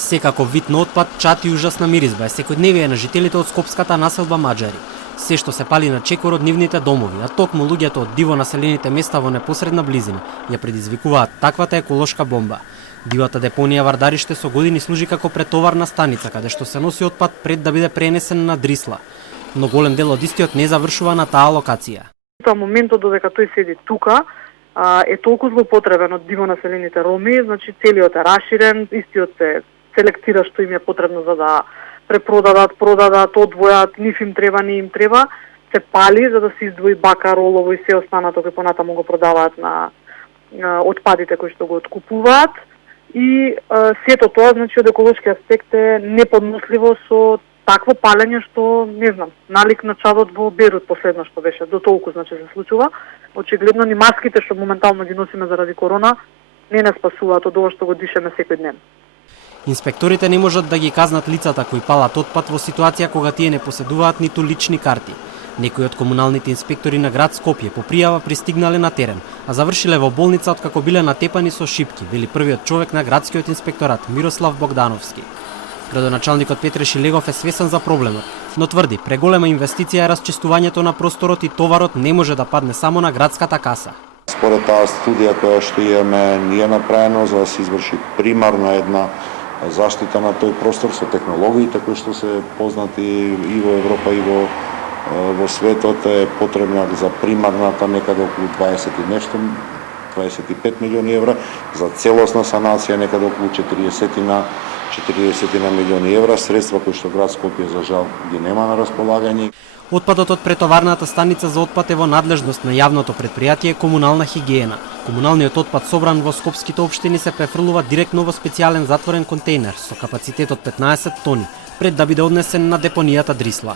Секако вид на отпад, чат и ужасна миризба е секојдневие на жителите од скопската населба Маџари. Се што се пали на чекор од нивните домови, а токму луѓето од диво населените места во непосредна близина ја предизвикуваат таквата еколошка бомба. Дивата депонија Вардарище со години служи како претоварна станица каде што се носи отпад пред да биде пренесен на Дрисла. Но голем дел од истиот не завршува на таа локација. Тоа моментот додека тој седи тука е толку злоупотребен од диво населените роми, значи целиот е раширен, истиот се селектира што им е потребно за да препродадат, продадат, одвојат, нив им треба, не им треба, се пали за да се издвои бакар, олово и се останато кој понатаму го продаваат на отпадите кои што го откупуваат. И сето тоа, значи, од еколошки аспект е неподносливо со такво палење што, не знам, налик на чадот во Берут последно што беше, до толку, значи, се случува. Очигледно ни маските што моментално ги носиме заради корона не нас спасуваат од ова што го дишеме секој ден. Инспекторите не можат да ги казнат лицата кои палат отпад во ситуација кога тие не поседуваат ниту лични карти. Некои од комуналните инспектори на град Скопје по пријава пристигнале на терен, а завршиле во болница откако биле натепани со шипки, вели првиот човек на градскиот инспекторат Мирослав Богдановски. Градоначалникот Петре Шилегов е свесен за проблемот, но тврди преголема инвестиција е расчистувањето на просторот и товарот не може да падне само на градската каса. Според таа студија која што имаме ние направено за да се изврши примарна една заштита на тој простор со технологиите кои што се познати и во Европа и во светот е потребна за примарната некаде околу 20 и нешто, 25 милиони евра, за целосна санација некаде околу 40 милиони евра, средства кои што град Скопје за жал ги нема на располагање. Отпадот од претоварната станица за отпад е во надлежност на јавното предпријатие Комунална хигиена. Комуналниот отпад собран во скопските општини се префрлува директно во специјален затворен контејнер со капацитет од 15 тони, пред да биде однесен на депонијата Дрисла.